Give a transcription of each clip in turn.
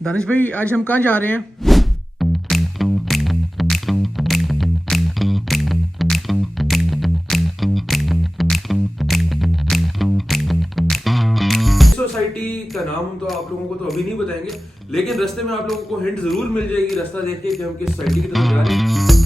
दानिश भाई, आज हम कहाँ जा रहे हैं? सोसाइटी का नाम तो आप लोगों को तो अभी नहीं बताएंगे, लेकिन रास्ते में आप लोगों को हिंट जरूर मिल जाएगी रास्ता देख के कि हम किस सोसाइटी की तरफ जा रहे हैं।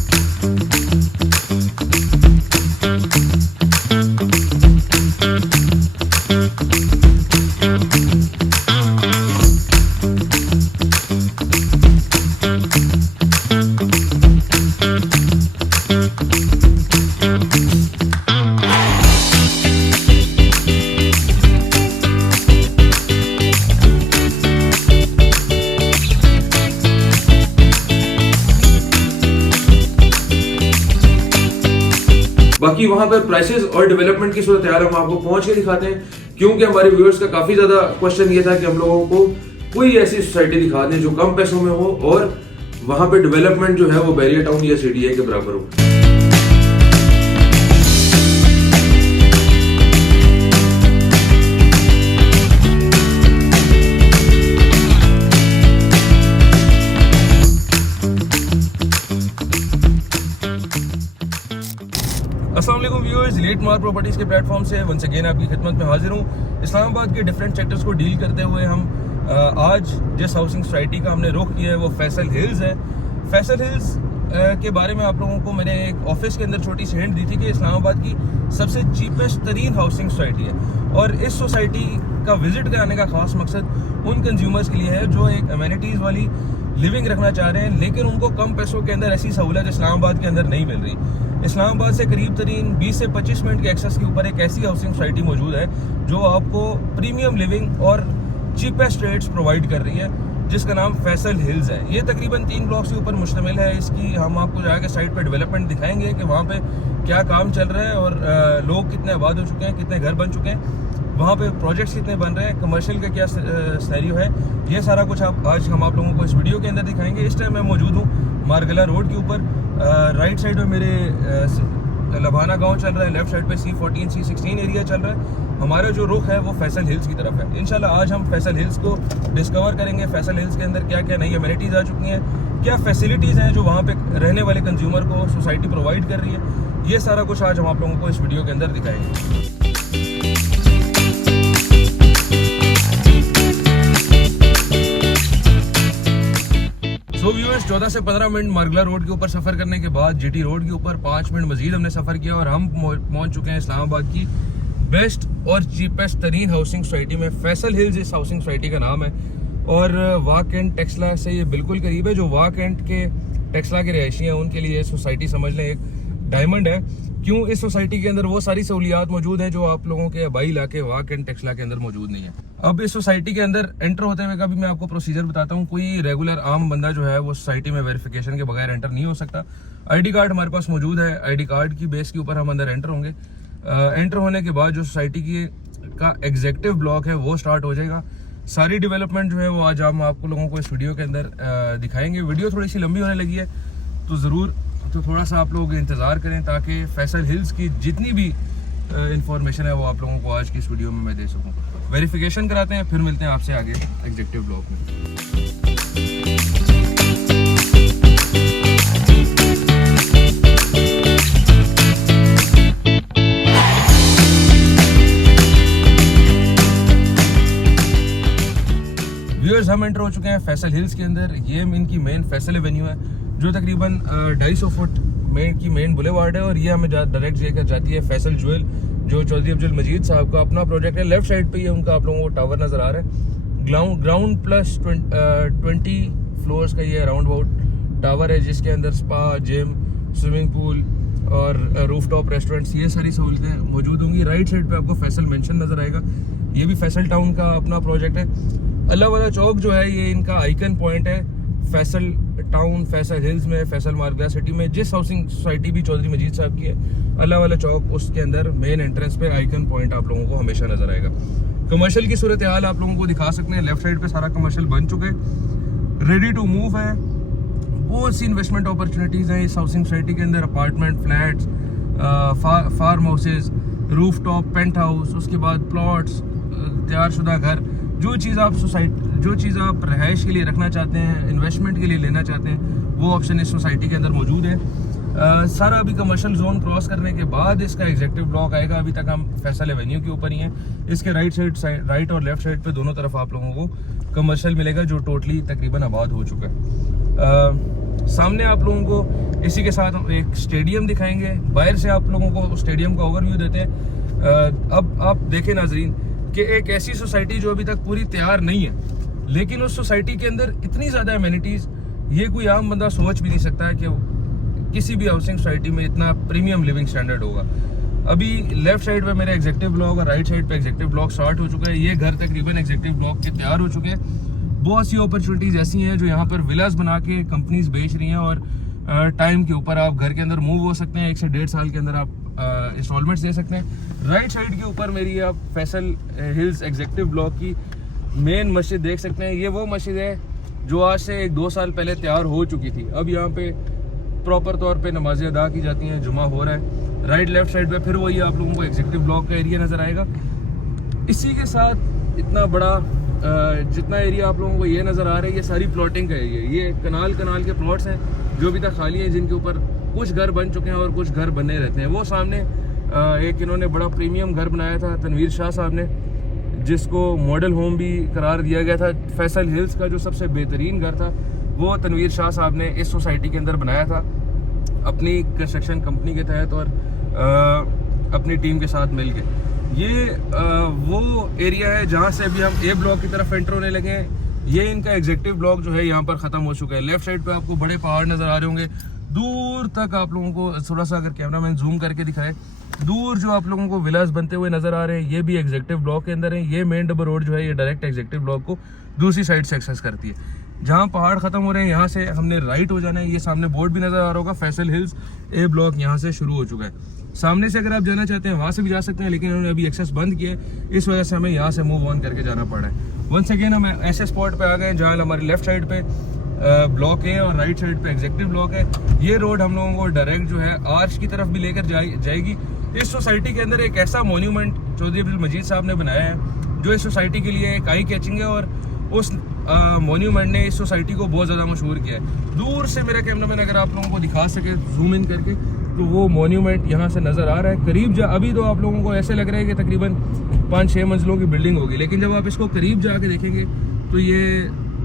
बाकी वहां पर प्राइसेस और डेवलपमेंट की सूरत हाल हम आपको पहुंच के दिखाते हैं, क्योंकि हमारे व्यूअर्स का काफी ज्यादा क्वेश्चन ये था कि हम लोगों को कोई ऐसी सोसाइटी दिखा दें जो कम पैसों में हो और वहां पे डेवलपमेंट जो है वो बैरियर टाउन या सीडीए के बराबर हो। अस्सलाम वालेकुम व्यूअर्स, लेट मार प्रॉपर्टीज के प्लेटफॉर्म से वंस अगेन आपकी खिदमत में हाजिर हूँ। इस्लामाबाद के डिफरेंट सेक्टर्स को डील करते हुए हम आज जिस हाउसिंग सोसाइटी का हमने रुख किया है वो फैसल हिल्स है। फैसल हिल्स के बारे में आप लोगों को मैंने एक ऑफिस के अंदर छोटी सी हिंट दी थी कि इस्लामाबाद की सबसे चीपेस्ट तरीन हाउसिंग सोसाइटी है, और इस सोसाइटी का विजिट कराने का खास मकसद उन कंज्यूमर्स के लिए है जो एक अमेनिटीज़ वाली लिविंग रखना चाह रहे हैं, लेकिन उनको कम पैसों के अंदर ऐसी सहूलत इस्लामाबाद के अंदर नहीं मिल रही। इस्लामाबाद से करीब तरीन 20 से 25 मिनट के एक्सेस के ऊपर एक ऐसी हाउसिंग सोसाइटी मौजूद है जो आपको प्रीमियम लिविंग और चीपेस्ट रेट्स प्रोवाइड कर रही है, जिसका नाम फैसल हिल्स है। ये तकरीबन 3 ब्लॉक्स के ऊपर मुश्तमिल है। इसकी हम आपको जाके साइट पे डेवलपमेंट दिखाएंगे कि वहाँ पे क्या काम चल रहा है और लोग कितने आबाद हो चुके हैं, कितने घर बन चुके हैं, वहाँ पे प्रोजेक्ट्स कितने बन रहे हैं, कमर्शियल का क्या सिनेरियो है। ये सारा कुछ आज हम आप लोगों को इस वीडियो के अंदर दिखाएंगे। इस टाइम मैं मौजूद हूँ मारगला रोड के ऊपर। राइट साइड में मेरे लभाना गांव चल रहा है, लेफ्ट साइड पे C14 C16 एरिया चल रहा है। हमारा जो रुख है वो फैसल हिल्स की तरफ है। इंशाल्लाह आज हम फैसल हिल्स को डिस्कवर करेंगे। फैसल हिल्स के अंदर क्या क्या नई अमेनिटीज़ आ चुकी हैं, क्या फैसिलिटीज़ हैं जो वहाँ पे रहने वाले कंज्यूमर को सोसाइटी प्रोवाइड कर रही है। ये सारा कुछ आज हम आप लोगों को इस वीडियो के अंदर दिखाएंगे। सो व्यूअर्स, 14 से 15 मिनट मारगला रोड के ऊपर सफ़र करने के बाद जीटी रोड के ऊपर 5 मिनट मजीद हमने सफ़र किया और हम पहुंच चुके हैं इस्लामाबाद की बेस्ट और चीपेस्ट तरीन हाउसिंग सोसाइटी में। फैसल हिल्स इस हाउसिंग सोसाइटी का नाम है और वाक एंड टेक्सला से ये बिल्कुल करीब है। जो वाक एंड के टेक्सला के रहायशी हैं उनके लिए सोसाइटी समझ लें एक डायमंड है। क्यों? इस सोसाइटी के अंदर वो सारी सहूलियात मौजूद हैं जो आप लोगों के आबाई इलाके वाक एंड टेक्सला के अंदर मौजूद नहीं है। अब इस सोसाइटी के अंदर एंटर होते हुए का भी मैं आपको प्रोसीजर बताता हूँ। कोई रेगुलर आम बंदा जो है वो सोसाइटी में वेरिफिकेशन के बगैर एंटर नहीं हो सकता। आईडी कार्ड हमारे पास मौजूद है। आईडी कार्ड की बेस के ऊपर हम अंदर एंटर होंगे। एंटर होने के बाद जो सोसाइटी की का एग्जेक्टिव ब्लॉक है वो स्टार्ट हो जाएगा। सारी डेवलपमेंट जो है वो आज हम आप लोगों को इस वीडियो के अंदर दिखाएंगे। वीडियो थोड़ी सी लंबी होने लगी है तो थोड़ा सा आप लोग इंतज़ार करें ताकि फैसल हिल्स की जितनी भी इंफॉर्मेशन है वो आप लोगों को आज की इस वीडियो में मैं दे सकूं। वेरिफिकेशन कराते हैं, फिर मिलते हैं आपसे आगे एग्जेक्टिव ब्लॉक में। व्यूअर्स, हम एंटर हो चुके हैं फैसल हिल्स के अंदर। ये इनकी मेन फैसल एवेन्यू है जो तकरीबन 250 फुट की मेन बुलेवार्ड है और ये हमें डायरेक्ट लेकर जाती है फैसल ज्वेल, जो चौधरी अब्दुल मजीद साहब का अपना प्रोजेक्ट है। लेफ्ट साइड पे ये उनका आप लोगों को टावर नज़र आ रहा है। ग्राउंड प्लस 20 फ्लोर्स का ये राउंड अबाउट टावर है, जिसके अंदर स्पा, जिम, स्विमिंग पूल और रूफटॉप रेस्टोरेंट्स, ये सारी सहूलतें मौजूद होंगी। राइट साइड पे आपको फैसल मेंशन नज़र आएगा। ये भी फैसल टाउन का अपना प्रोजेक्ट है। अल्लाह वाला चौक जो है ये इनका आइकन पॉइंट है फैसल टाउन, फैसल हिल्स में, फैसल मारगला सिटी में। जिस हाउसिंग सोसाइटी भी चौधरी मजीद साहब की है, अल्लाह वाला चौक उसके अंदर मेन एंट्रेंस पे आइकन पॉइंट आप लोगों को हमेशा नजर आएगा। कमर्शियल की सूरत हाल आप लोगों को दिखा सकते हैं। लेफ्ट साइड पे सारा कमर्शियल बन चुके, रेडी टू मूव है। बहुत सी इन्वेस्टमेंट अपॉर्चुनिटीज़ हैं इस हाउसिंग सोसाइटी के अंदर। Apartment, flats, farm houses, roof top, penthouse, उसके बाद प्लॉट्स, तैयारशुदा घर, जो चीज़ आप सोसाइटी जो चीज़ आप रहाइश के लिए रखना चाहते हैं, इन्वेस्टमेंट के लिए लेना चाहते हैं, वो ऑप्शन इस सोसाइटी के अंदर मौजूद है। सारा अभी कमर्शियल जोन क्रॉस करने के बाद इसका एग्जेक्टिव ब्लॉक आएगा। अभी तक हम फैसल एवेन्यू के ऊपर ही हैं। इसके राइट और लेफ्ट साइड पे दोनों तरफ आप लोगों को कमर्शियल मिलेगा, जो टोटली तकरीबन आबाद हो चुका है। सामने आप लोगों को इसी के साथ एक स्टेडियम दिखाएंगे। बाहर से आप लोगों को स्टेडियम का ओवरव्यू देते हैं। अब आप देखें नाजरीन कि एक ऐसी सोसाइटी जो अभी तक पूरी तैयार नहीं है, लेकिन उस सोसाइटी के अंदर इतनी ज़्यादा एमिनिटीज़, ये कोई आम बंदा सोच भी नहीं सकता है कि किसी भी हाउसिंग सोसाइटी में इतना प्रीमियम लिविंग स्टैंडर्ड होगा। अभी लेफ्ट साइड पे मेरा एग्जेक्टिव ब्लॉक और राइट साइड पे एग्जेक्टिव ब्लॉक स्टार्ट हो चुका है। ये घर तकरीबन एग्जेक्टिव ब्लॉक के तैयार हो चुके हैं। बहुत सी अपॉर्चुनिटीज़ ऐसी हैं जो यहाँ पर विलास बना के कंपनीज बेच रही हैं, और टाइम के ऊपर आप घर के अंदर मूव हो सकते हैं। 1 से 1.5 साल के अंदर आप इंस्टॉलमेंट्स दे सकते हैं। राइट साइड के ऊपर मेरी आप फैसल हिल्स एग्जेक्टिव ब्लॉक की मेन मस्जिद देख सकते हैं। ये वो मस्जिद है जो आज से 1-2 साल पहले तैयार हो चुकी थी। अब यहाँ पे प्रॉपर तौर पे नमाजें अदा की जाती हैं, जुमा हो रहा है। राइट लेफ्ट साइड पे फिर वही आप लोगों को एग्जेक्टिव ब्लॉक का एरिया नज़र आएगा। इसी के साथ इतना बड़ा जितना एरिया आप लोगों को ये नज़र आ रहा है, ये सारी प्लॉटिंग का एरिया। ये कनाल के प्लॉट्स हैं जो अभी तक खाली हैं, जिनके ऊपर कुछ घर बन चुके हैं और कुछ घर बनने रहते हैं। वो सामने एक इन्होंने बड़ा प्रीमियम घर बनाया था तनवीर शाह साहब ने, जिसको मॉडल होम भी करार दिया गया था। फैसल हिल्स का जो सबसे बेहतरीन घर था वो तनवीर शाह साहब ने इस सोसाइटी के अंदर बनाया था अपनी कंस्ट्रक्शन कंपनी के तहत और अपनी टीम के साथ मिल के। ये वो एरिया है जहाँ से अभी हम ए ब्लॉक की तरफ एंटर होने लगे हैं। ये इनका एग्जेक्टिव ब्लॉक जो है यहाँ पर ख़त्म हो चुका है। लेफ्ट साइड पे आपको बड़े पहाड़ नज़र आ रहे होंगे दूर तक। आप लोगों को थोड़ा सा अगर कैमरामैन जूम करके दिखाए, दूर जो आप लोगों को विलास बनते हुए नज़र आ रहे हैं, ये भी एग्जेक्टिव ब्लॉक के अंदर है। ये मेन डबल रोड जो है ये डायरेक्ट एग्जेक्टिव ब्लॉक को दूसरी साइड से एक्सेस करती है। जहाँ पहाड़ खत्म हो रहे हैं यहाँ से हमने राइट हो जाना है। ये सामने बोर्ड भी नज़र आ रहा होगा, फैसल हिल्स ए ब्लॉक यहाँ से शुरू हो चुका है। सामने से अगर आप जाना चाहते हैं वहाँ से भी जा सकते हैं, लेकिन उन्होंने अभी एक्सेस बंद किया है, इस वजह से हमें यहाँ से मूव ऑन करके जाना पड़ रहा है। वंस अगेन हम ऐसे स्पॉट पे आ गए जहाँ हमारी लेफ्ट साइड पे ब्लॉक है और राइट साइड पे एग्जेक्टिव ब्लॉक है। ये रोड हम लोगों को डायरेक्ट जो है आर्च की तरफ भी लेकर जाएगी। इस सोसाइटी के अंदर एक ऐसा मोन्यूमेंट चौधरी अब्दुल मजीद साहब ने बनाया है जो इस सोसाइटी के लिए एक आई कैचिंग है, और उस मोन्यूमेंट ने इस सोसाइटी को बहुत ज़्यादा मशहूर किया है। दूर से मेरा कैमरामैन अगर आप लोगों को दिखा सके जूम इन करके, तो वो मोन्यूमेंट यहाँ से नज़र आ रहा है। करीब अभी तो आप लोगों को ऐसे लग रहा है कि तकरीबन 5-6 मंजिलों की बिल्डिंग होगी, लेकिन जब आप इसको करीब जाके देखेंगे तो ये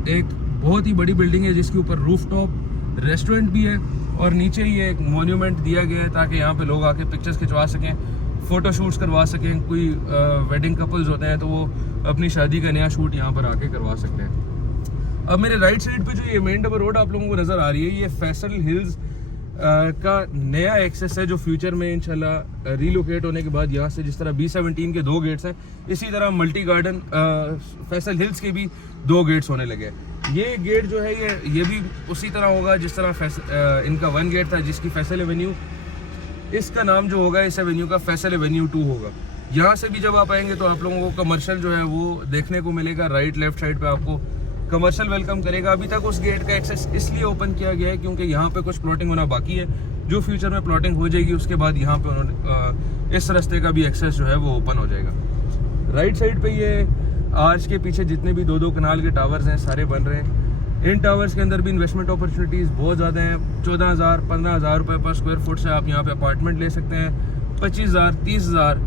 एक बहुत ही बड़ी बिल्डिंग है जिसके ऊपर रूफटॉप रेस्टोरेंट भी है, और नीचे ये एक मोन्यूमेंट दिया गया है ताकि यहाँ पे लोग आके पिक्चर्स खिंचवा सकें, फ़ोटो शूट्स करवा सकें। कोई वेडिंग कपल्स होते हैं तो वो अपनी शादी का नया शूट यहाँ पर आके करवा सकते हैं। अब मेरे राइट साइड पे जो ये मेन डबल रोड आप लोगों को नज़र आ रही है, ये फैसल हिल्स का नया एक्सेस है जो फ्यूचर में इंशाल्लाह रीलोकेट होने के बाद यहाँ से जिस तरह B17 के 2 गेट्स हैं, इसी तरह मल्टी गार्डन फैसल हिल्स के भी 2 गेट्स होने लगे। ये गेट जो है ये भी उसी तरह होगा जिस तरह इनका 1 गेट था जिसकी फैसल एवेन्यू, इसका नाम जो होगा इस एवेन्यू का फैसल एवेन्यू 2 होगा। यहाँ से भी जब आप आएंगे तो आप लोगों को कमर्शियल जो है वो देखने को मिलेगा। राइट लेफ्ट साइड पे आपको कमर्शियल वेलकम करेगा। अभी तक उस गेट का एक्सेस इसलिए ओपन किया गया है क्योंकि यहाँ पे कुछ प्लॉटिंग होना बाकी है, जो फ्यूचर में प्लॉटिंग हो जाएगी उसके बाद यहाँ पे उन्होंने इस रास्ते का भी एक्सेस जो है वो ओपन हो जाएगा। राइट साइड पे ये आर्च के पीछे जितने भी 2-2 कनाल के टावर्स हैं सारे बन रहे हैं। इन टावर्स के अंदर भी इन्वेस्टमेंट अपॉर्चुनिटीज़ बहुत ज़्यादा हैं। 14,000-15,000 रुपये पर स्क्वायर फुट से आप यहाँ पे अपार्टमेंट ले सकते हैं। 25,000-30,000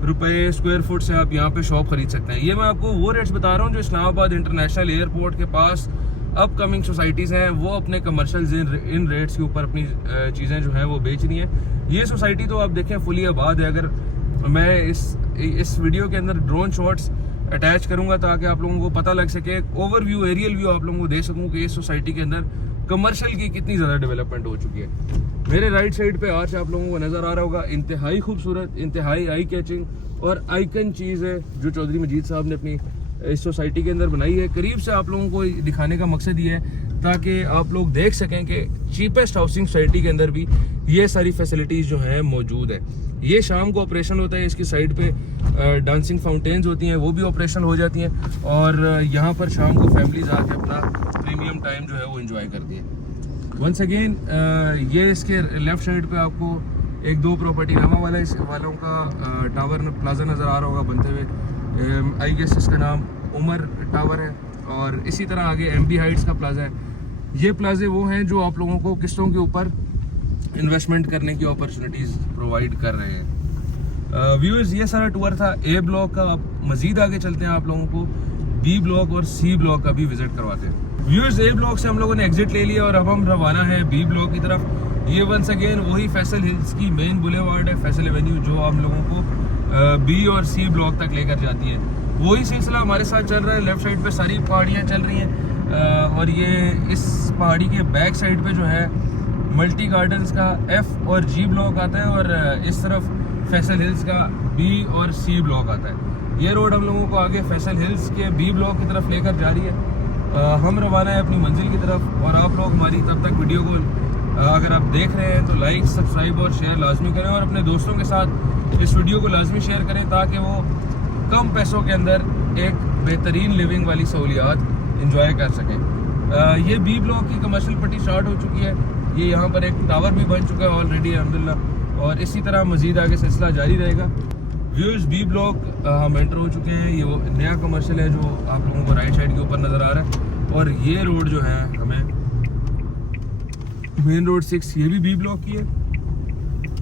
रुपये स्क्वायर फुट से आप यहाँ पे शॉप खरीद सकते हैं। ये मैं आपको वो रेट्स बता रहा हूँ जो इस्लामाबाद इंटरनेशनल एयरपोर्ट के पास अपकमिंग सोसाइटीज़ हैं, वो अपने कमर्शियल इन रेट्स के ऊपर अपनी चीज़ें जो हैं वो बेच रही हैं। ये सोसाइटी तो आप देखें फुली आबाद है। अगर मैं इस वीडियो के अंदर ड्रोन शॉट्स अटैच करूँगा ताकि आप लोगों को पता लग सके, ओवरव्यू एरियल व्यू आप लोगों को दे सकूँ कि इस सोसाइटी के अंदर कमर्शियल की कितनी ज़्यादा डेवलपमेंट हो चुकी है। मेरे राइट साइड पे आज आप लोगों को नज़र आ रहा होगा इंतहाई खूबसूरत, इंतहाई आई कैचिंग और आइकन चीज़ है जो चौधरी मजीद साहब ने अपनी इस सोसाइटी के अंदर बनाई है। करीब से आप लोगों को दिखाने का मकसद ये है ताकि आप लोग देख सकें कि चीपेस्ट हाउसिंग सोसाइटी के अंदर भी ये सारी फैसिलिटीज़ जो हैं मौजूद है। ये शाम को ऑपरेशन होता है, इसकी साइड पे डांसिंग फाउंटेन्स होती हैं वो भी ऑपरेशन हो जाती हैं, और यहाँ पर शाम को फैमिलीज आके अपना प्रीमियम टाइम जो है वो एंजॉय करती है। वंस अगेन ये इसके लेफ्ट साइड पे आपको 1-2 प्रॉपर्टी नामा वालों का टावर प्लाजा नज़र आ रहा होगा बनते हुए। आई गेस इसका नाम उमर टावर है, और इसी तरह आगे MD हाइट्स का प्लाजा है। ये प्लाजे वो हैं जो आप लोगों को किस्तों के ऊपर इन्वेस्टमेंट करने की अपॉर्चुनिटीज़ प्रोवाइड कर रहे हैं। व्यूअर्स, ये सारा टूर था A ब्लॉक का। अब मज़ीद आगे चलते हैं, आप लोगों को B ब्लॉक और C ब्लॉक का भी विजिट करवाते हैं। व्यूअर्स, A ब्लॉक से हम लोगों ने एग्जिट ले लिया और अब हम रवाना है B ब्लॉक की तरफ। ये वंस अगेन वही फैसल हिल्स की मेन बुलेवार्ड है, फैसल एवेन्यू, जो हम लोगों को B और C ब्लॉक तक लेकर जाती है। वही सिलसिला हमारे साथ चल रहा है। लेफ्ट साइड पे सारी पहाड़ियाँ चल रही हैं और ये इस पहाड़ी के बैक साइड पे जो है मल्टी गार्डन्स का F और G ब्लॉक आता है और इस तरफ फैसल हिल्स का B और C ब्लॉक आता है। ये रोड हम लोगों को आगे फैसल हिल्स के B ब्लॉक की तरफ लेकर जा रही है। हम रवाना है अपनी मंजिल की तरफ और आप लोग हमारी तब तक वीडियो को अगर आप देख रहे हैं तो लाइक, सब्सक्राइब और शेयर लाजमी करें और अपने दोस्तों के साथ इस वीडियो को लाजमी शेयर करें ताकि वो कम पैसों के अंदर एक बेहतरीन लिविंग वाली सहूलियात इंजॉय कर सकें। ये B ब्लॉक की कमर्शियल पट्टी स्टार्ट हो चुकी है। ये यहाँ पर एक टावर भी बन चुका है ऑलरेडी अल्हम्दुलिल्लाह और इसी तरह मज़ीद आगे सिलसिला जारी रहेगा। व्यूअर्स, B ब्लॉक हम एंटर हो चुके हैं। ये वो नया कमर्शियल है जो आप लोगों को राइट साइड के ऊपर नज़र आ रहा है और ये रोड जो है हमें मेन रोड 6, ये भी B ब्लॉक की है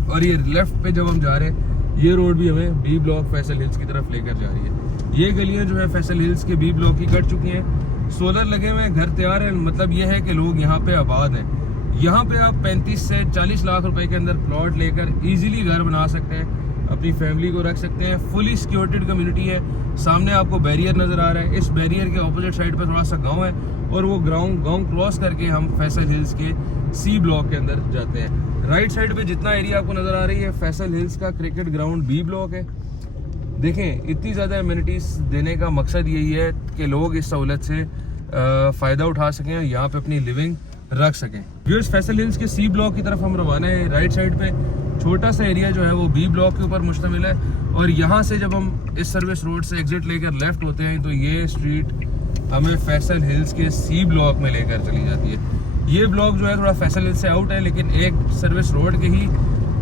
और ये लेफ्ट पे जब हम जा रहे हैं ये रोड भी हमें B ब्लॉक फैसल हिल्स की तरफ लेकर जा रही है। ये गलियां जो है फैसल हिल्स के B ब्लॉक की कट चुकी हैं। सोलर लगे हुए हैं, घर तैयार है। मतलब ये है कि लोग यहाँ पे आबाद हैं। यहाँ पे आप 35 से 40 लाख रुपए के अंदर प्लॉट लेकर इजीली घर बना सकते हैं, अपनी फैमिली को रख सकते हैं। फुली सिक्योर्टेड कम्युनिटी है। सामने आपको बैरियर नज़र आ रहा है। इस बैरियर के ऑपोजिट साइड पे थोड़ा सा गांव है और वो गांव क्रॉस करके हम फैसल हिल्स के C ब्लॉक के अंदर जाते हैं। राइट साइड पे जितना एरिया आपको नज़र आ रही है फैसल हिल्स का क्रिकेट ग्राउंड B ब्लॉक है। देखें, इतनी ज़्यादा एमिनिटीज़ देने का मकसद यही है कि लोग इस सहूलत से फ़ायदा उठा सकें, यहाँ पे अपनी लिविंग रख सकें। व्यूअर्स, फैसल हिल्स के C ब्लॉक की तरफ हम रवाना है। राइट साइड पे छोटा सा एरिया जो है वो B ब्लॉक के ऊपर मुश्तमिल है और यहाँ से जब हम इस सर्विस रोड से एग्जिट लेकर लेफ्ट होते हैं तो ये स्ट्रीट हमें फैसल हिल्स के C ब्लॉक में लेकर चली जाती है। ये ब्लॉक जो है थोड़ा फैसल हिल्स से आउट है लेकिन एक सर्विस रोड के ही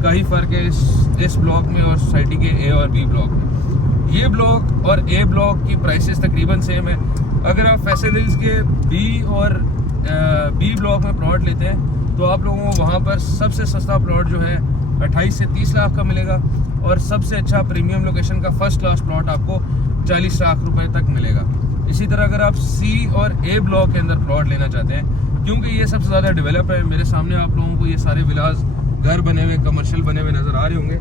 का ही फ़र्क है इस ब्लॉक में और सोसाइटी के A और B ब्लॉक में। ये ब्लॉक और A ब्लॉक की प्राइसेस तकरीबन सेम है। अगर आप फैसल हिल्स के B और B ब्लॉक में प्लॉट लेते हैं तो आप लोगों को वहाँ पर सबसे सस्ता प्लॉट जो है 28 से 30 लाख का मिलेगा और सबसे अच्छा प्रीमियम लोकेशन का फर्स्ट क्लास प्लॉट आपको 40 लाख रुपए तक मिलेगा। इसी तरह अगर आप C और A ब्लॉक के अंदर प्लॉट लेना चाहते हैं, क्योंकि ये सबसे ज़्यादा डेवलप है, मेरे सामने आप लोगों को ये सारे विलास घर बने हुए कमर्शियल बने हुए नज़र आ रहे होंगे।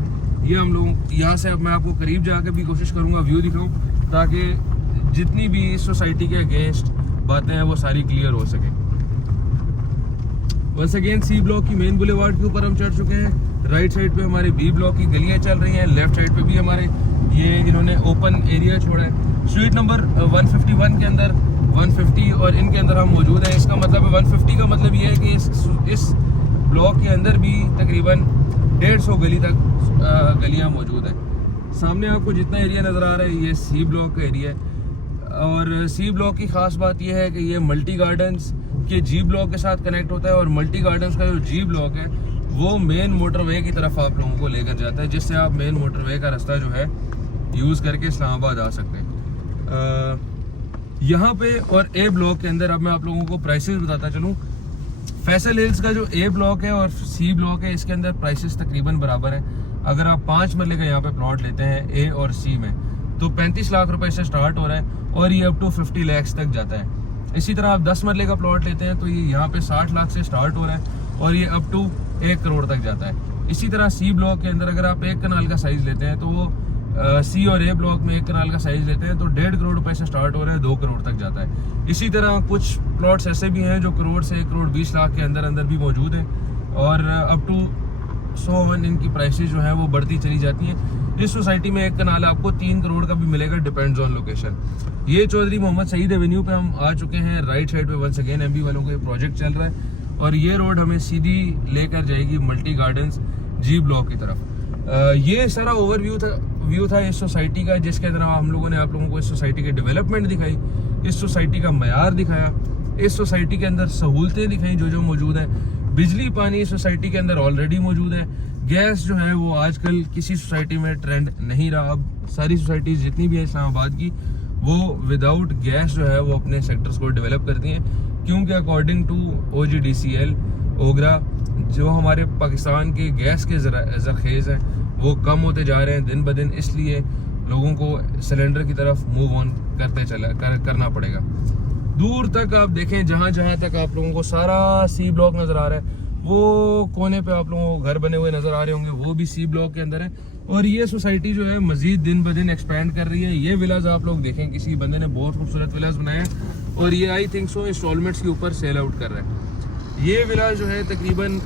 ये हम लोग यहाँ से अब मैं आपको करीब जाकर भी कोशिश करूँगा व्यू दिखाऊँ ताकि जितनी भी इस सोसाइटी के अगेंस्ट बातें हैं वो सारी क्लियर हो सके। वंस अगेन C ब्लॉक की मेन बुलेवार्ड के ऊपर हम चढ़ चुके हैं। राइट साइड पे हमारे B ब्लॉक की गलियां चल रही हैं। लेफ्ट साइड पे भी हमारे ये इन्होंने ओपन एरिया छोड़ा है। स्ट्रीट नंबर 151 के अंदर 150 और इनके अंदर हम मौजूद हैं। इसका मतलब है 150 का मतलब ये है कि इस ब्लॉक के अंदर भी तकरीबन 150 गली तक गलियाँ मौजूद हैं। सामने आपको जितना एरिया नज़र आ रहा है ये C ब्लॉक का एरिया है और C ब्लॉक की ख़ास बात यह है कि ये मल्टी गार्डन्स के G ब्लॉक के साथ कनेक्ट होता है और मल्टी गार्डन्स का जो G ब्लॉक है वो मेन मोटरवे की तरफ आप लोगों को लेकर जाता है, जिससे आप मेन मोटरवे का रास्ता जो है यूज़ करके इस्लामाबाद आ सकते हैं। यहाँ पे और A ब्लॉक के अंदर अब मैं आप लोगों को प्राइसेस बताता चलूँ। फैसल हिल्स का जो A ब्लॉक है और C ब्लॉक है इसके अंदर प्राइसेस तकरीबन बराबर है। अगर आप 5 मरले का यहाँ पे प्लॉट लेते हैं A और C में तो 35 लाख रुपए से स्टार्ट हो रहा है और ये अप टू 50 लाख तक जाता है। इसी तरह आप 10 मरले का प्लॉट लेते हैं तो ये यहाँ पे 60 लाख से स्टार्ट हो रहा है और ये अप टू 1 करोड़ तक जाता है। इसी तरह C ब्लॉक के अंदर अगर आप 1 कनाल का साइज लेते हैं तो वो C और A ब्लॉक में 1 कनाल का साइज लेते हैं तो 1.5 करोड़ रुपए से स्टार्ट हो रहा है, 2 करोड़ तक जाता है। इसी तरह कुछ प्लॉट्स ऐसे भी हैं जो करोड़ से 1 करोड़ 20 लाख के अंदर भी मौजूद हैं और अप टू 100 इनकी प्राइसेस जो है वो बढ़ती चली जाती हैं। इस सोसाइटी में 1 कनाल आपको 3 करोड़ का भी मिलेगा, डिपेंड्स ऑन लोकेशन। ये चौधरी मोहम्मद सईद एवेन्यू पे हम आ चुके हैं। राइट साइड पे वंस अगेन MB वालों का प्रोजेक्ट चल रहा है और ये रोड हमें सीधी लेकर जाएगी मल्टी गार्डन्स G ब्लॉक की तरफ। ये सारा व्यू था इस सोसाइटी का, जिसके अंदर हम लोगों ने आप लोगों को इस सोसाइटी की डेवलपमेंट दिखाई, इस सोसाइटी का मयार दिखाया, इस सोसाइटी के अंदर सहूलतें दिखाई जो मौजूद हैं। बिजली पानी इस सोसाइटी के अंदर ऑलरेडी मौजूद है। गैस जो है वो आजकल किसी सोसाइटी में ट्रेंड नहीं रहा। अब सारी सोसाइटीज़ जितनी भी है इस्लामाबाद की वो विदाउट गैस जो है वो अपने सेक्टर्स को डेवलप करती हैं, क्योंकि अकॉर्डिंग टू OGDCL ओगरा जो हमारे पाकिस्तान के गैस के ज़ख़ीरे हैं वो कम होते जा रहे हैं दिन ब दिन, इसलिए लोगों को सिलेंडर की तरफ मूव ऑन करना पड़ेगा। दूर तक आप देखें, जहाँ जहाँ तक आप लोगों को सारा सी ब्लॉक नज़र आ रहा है, वो कोने पे आप लोगों को घर बने हुए नज़र आ रहे होंगे, वो भी सी ब्लॉक के अंदर है। और ये सोसाइटी जो है मज़ीद दिन ब दिन एक्सपैंड कर रही है। ये विलाज आप लोग देखें, किसी बंदे ने बहुत खूबसूरत विलाज बनाया है और ये आई थिंक सो इंस्टॉलमेंट्स के ऊपर सेल आउट कर रहा है। ये विलाज जो है तकरीबन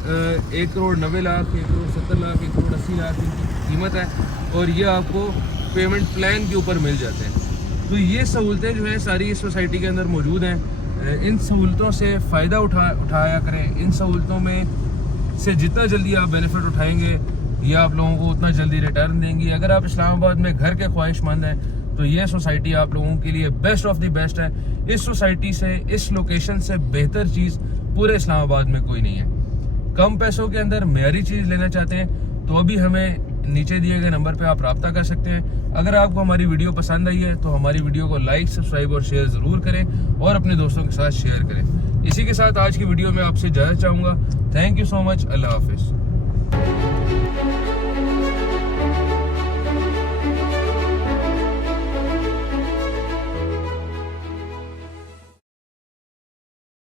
1 करोड़ 90 लाख, 1 करोड़ 70 लाख, 1 करोड़ 80 लाख की कीमत है और ये आपको पेमेंट प्लान के ऊपर मिल जाते हैं। तो ये सहूलतें जो है सारी इस सोसाइटी के अंदर मौजूद हैं। इन सहूलतों से फ़ायदा उठाया करें। इन सहूलतों में से जितना जल्दी आप बेनिफिट उठाएंगे ये आप लोगों को उतना जल्दी रिटर्न देंगी। अगर आप इस्लामाबाद में घर के ख्वाहिशमंद हैं तो ये सोसाइटी आप लोगों के लिए बेस्ट ऑफ द बेस्ट है। इस सोसाइटी से, इस लोकेशन से बेहतर चीज़ पूरे इस्लामाबाद में कोई नहीं है। कम पैसों के अंदर मेयारी चीज़ लेना चाहते हैं तो अभी हमें नीचे दिए गए नंबर पे आप रब्ता कर सकते हैं। अगर आपको हमारी वीडियो पसंद आई है तो हमारी वीडियो को लाइक, सब्सक्राइब और शेयर ज़रूर करें और अपने दोस्तों के साथ शेयर करें। इसी के साथ आज की वीडियो में आपसे इजाज़त चाहूँगा। Thank you so much. अल्लाह हाफिज़।